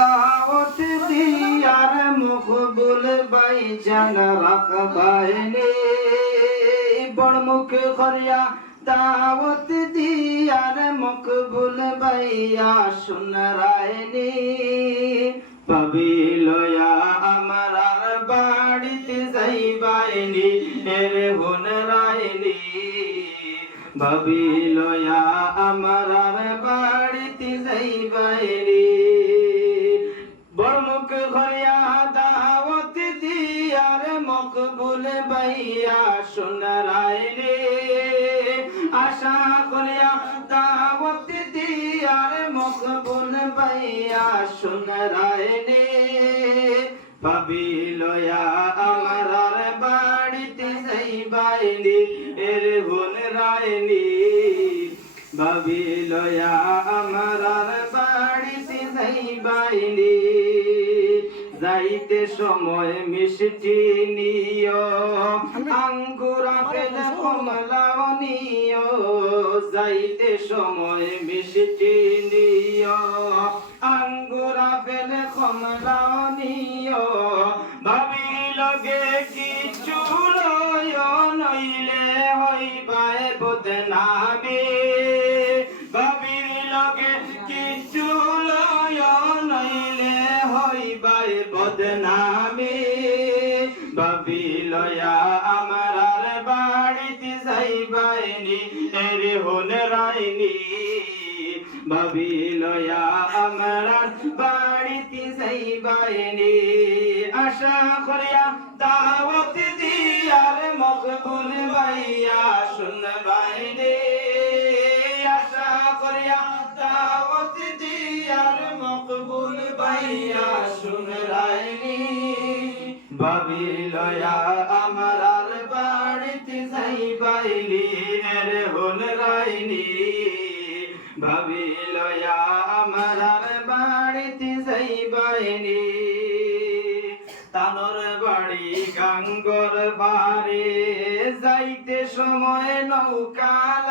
দাওয়াত দিয়ার মকবুল বাইজান রাখবাইনি বড় মুখ করিয়া দাওয়াত দিয়ার মকবুল বাইয়া শুনরাইনি পাবিলয়া আমার আর বাড়িতে যাইবাইনি এরে হুনরাইনি ভাবিলয়া আমার আর বাড়িতে যাইবাইনি বড় মুখ করিয়া দাওয়াত দিয়ার মকবুল বাইয়া শুনরাইনি আশা করিয়া দাওয়াত দিয়ার মকবুল বাইয়া শুনরাইনি ভাবিলয়া আমার আর বাড়িতে যাইবাইনি এর হুনরাইনি ভাবিলয়া আমার আর বাড়িতে যাইবাইনি যাইতে সময় মিষ্টি নিও আঙ্গুর আপেল কমলাও নিও যাইতে সময় মিষ্টি নিও আঙ্গুর আপেল কমলাও নিও ভাবিলগে কিছু লয় নইলে হইবাই বদনামী ভাবিলগে কিছু লয় নইলে হইবাই বদনামী ভাবিলয়া আমার আর বাড়িতে যাইবাইনি এর হুনরাইনি ভাবিলয়া আমার আর বাড়িতে যাইবাইনি আশা করিয়া দাওয়াত দিয়ার মকবুল বাইয়া শুনবাইনি আশা করিয়া দাওয়াত দিয়ার মকবুল বাইয়া শুনরাইনি ভাবিলয়া আমার আর বাড়িতে যাইবাইনি এর হুনরাইনি ভাবিলয়া আমার আর বাড়িতে যাইবাইনি তানোর বাড়ি গাঙ্গর বাড়ি যাইতে সময় নৌকা